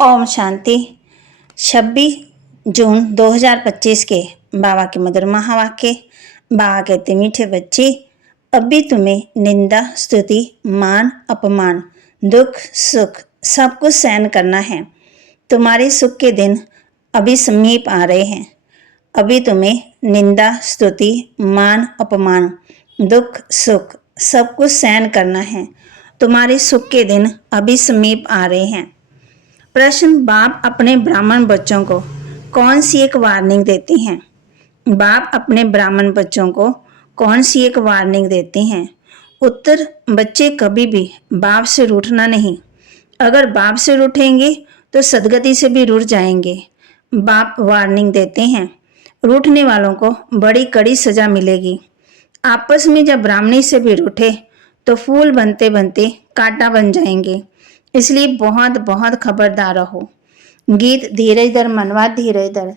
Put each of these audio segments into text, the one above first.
ओम शांति। 26 जून 2025 के बाबा के मधुर महावाक्य। बाबा कहते, मीठे बच्चे, अब भी तुम्हें निंदा, स्तुति, मान, अपमान, दुख, सुख सब कुछ सहन करना है। तुम्हारे सुख के दिन अभी समीप आ रहे हैं। अभी तुम्हें निंदा, स्तुति, मान, अपमान, दुख, सुख सब कुछ सहन करना है। तुम्हारे सुख के दिन अभी समीप आ रहे हैं। प्रश्न, बाप अपने ब्राह्मण बच्चों को कौन सी एक वार्निंग देते हैं? बाप अपने ब्राह्मण बच्चों को कौन सी एक वार्निंग देते हैं? उत्तर, बच्चे कभी भी बाप से रूठना नहीं। अगर बाप से रूठेंगे तो सदगति से भी रूठ जाएंगे। बाप वार्निंग देते हैं, रूठने वालों को बड़ी कड़ी सजा मिलेगी। आपस में जब ब्राह्मणी से भी रूठे तो फूल बनते बनते कांटा बन जाएंगे। इसलिए बहुत बहुत खबरदार रहो। गीत, धीरज धर मनवा धीरज धर,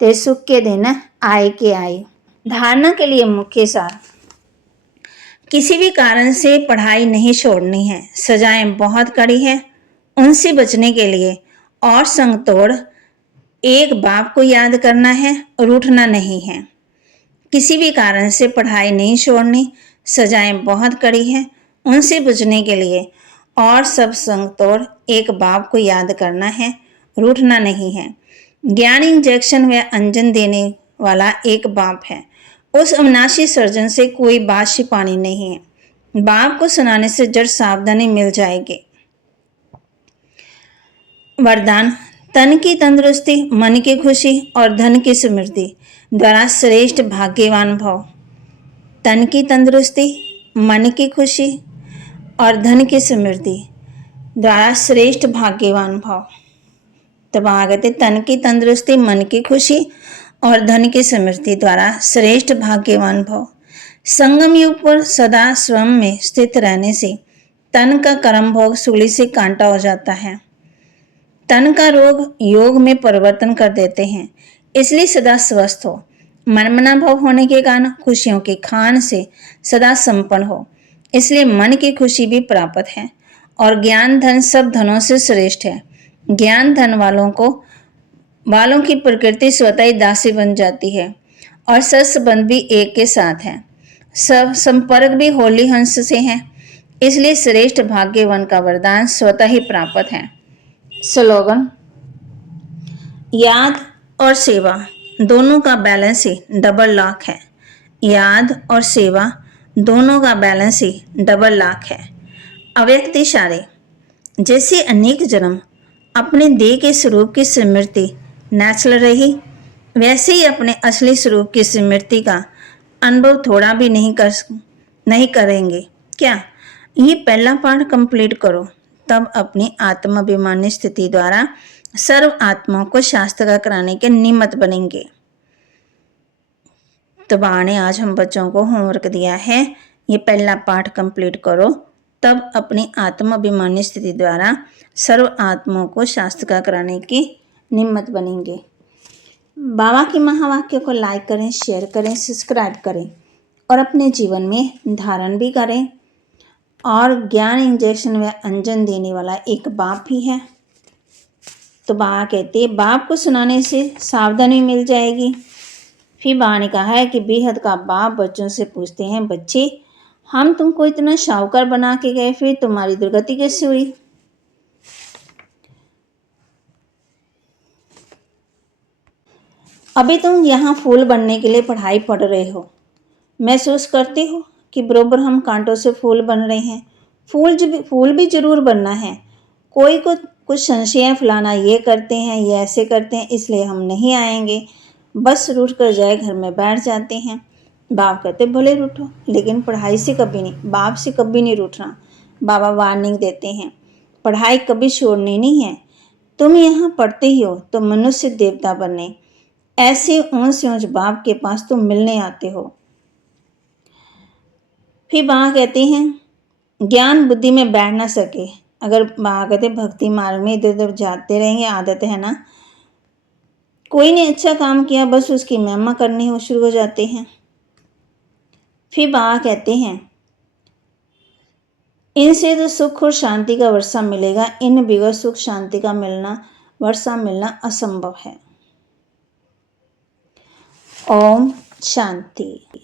तेरे सुख के दिन आए के आए। धारणा के लिए मुख्य सार, किसी भी कारण से पढ़ाई नहीं छोड़नी है। सजाएं बहुत कड़ी है, उनसे बचने के लिए और संग तोड़ एक बाप को याद करना है, रूठना नहीं है। किसी भी कारण से पढ़ाई नहीं छोड़नी, सजाएं बहुत कड़ी है, उनसे बचने के लिए और सब संग तोड़ एक बाप को याद करना है, रूठना नहीं है। ज्ञान इंजेक्शन व अंजन देने वाला एक बाप है। उस अविनाशी सर्जन से कोई बात छिपानी नहीं है। बाप को सुनाने से जड़ सावधानी मिल जाएगी। वरदान, तन की तंदुरुस्ती, मन की खुशी और धन की समृद्धि द्वारा श्रेष्ठ भाग्यवान भव। तन की तंदुरुस्ती, मन की खुशी और धन की समृद्धि द्वारा श्रेष्ठ भाग्यवान भव। तब आगते, तन की तंदुरुस्ती, मन की खुशी और धन की समृद्धि द्वारा श्रेष्ठ भाग्यवान भव। संगम युग पर सदा स्वयं में स्थित रहने से तन का कर्म भोग सूली से कांटा हो जाता है। तन का रोग योग में परिवर्तन कर देते हैं। इसलिए सदा स्वस्थ हो। मनमना भाव होने के कारण खुशियों के खान से सदा संपन्न हो। इसलिए मन की खुशी भी प्राप्त है और ज्ञान धन सब धनों से श्रेष्ठ है। ज्ञान धन वालों की प्रकृति स्वतः ही दासी बन जाती है और सत्संबंध भी एक के साथ है। सब संपर्क भी होली हंस से है। इसलिए श्रेष्ठ भाग्यवान का वरदान स्वतः ही प्राप्त है। स्लोगन, याद और सेवा दोनों का बैलेंस ही डबल लाख है। याद और सेवा दोनों का बैलेंस ही डबल लाख है। अव्यक्त इशारे, जैसे अनेक जन्म अपने देह के स्वरूप की स्मृति न चल रही, वैसे ही अपने असली स्वरूप की स्मृति का अनुभव थोड़ा भी नहीं करेंगे क्या? ये पहला पाठ कंप्लीट करो, तब अपनी आत्माभिमानी स्थिति द्वारा सर्व आत्माओं को शास्त्र का कराने के निमित्त बनेंगे। तो बाबा ने आज हम बच्चों को होमवर्क दिया है, ये पहला पाठ कंप्लीट करो, तब अपनी आत्माभिमानी स्थिति द्वारा सर्व आत्माओं को शास्त्र का कराने की निमित्त बनेंगे। बाबा के महावाक्य को लाइक करें, शेयर करें, सब्सक्राइब करें और अपने जीवन में धारण भी करें। और ज्ञान इंजेक्शन व अंजन देने वाला एक बाप भी है। तो बाबा कहते हैं, बाप को सुनाने से सावधानी मिल जाएगी। फिर बाबा ने कहा है कि बेहद का बाप बच्चों से पूछते हैं, बच्चे, हम तुमको इतना शाहूकार बना के गए, फिर तुम्हारी दुर्गति कैसे हुई? अभी तुम यहाँ फूल बनने के लिए पढ़ाई पढ़ रहे हो, महसूस करते हो कि बरोबर हम कांटों से फूल बन रहे हैं। फूल भी जरूर बनना है। कोई को कुछ संशय फलाना ये करते हैं, ये ऐसे करते हैं, इसलिए हम नहीं आएंगे, बस रूठ कर जाए घर में बैठ जाते हैं। बाप कहते, भले रूठो, लेकिन पढ़ाई से कभी नहीं, बाप से कभी नहीं रूठना। बाबा वार्निंग देते हैं, पढ़ाई कभी छोड़नी नहीं है। तुम यहाँ पढ़ते ही हो तो मनुष्य देवता बनने, ऐसे ऊंच ऊंच बाप के पास तुम मिलने आते हो। फिर बाबा कहते हैं, ज्ञान बुद्धि में बैठ ना सके, अगर बाबा कहते भक्ति मार्ग में इधर उधर जाते रहेंगे, आदत है ना, कोई ने अच्छा काम किया बस उसकी महिमा करनी हो शुरू हो जाते हैं। फिर बाबा कहते हैं, इनसे तो सुख और शांति का वर्षा मिलेगा, इन बिगड़ सुख शांति का मिलना वर्षा मिलना असंभव है। ओम शांति।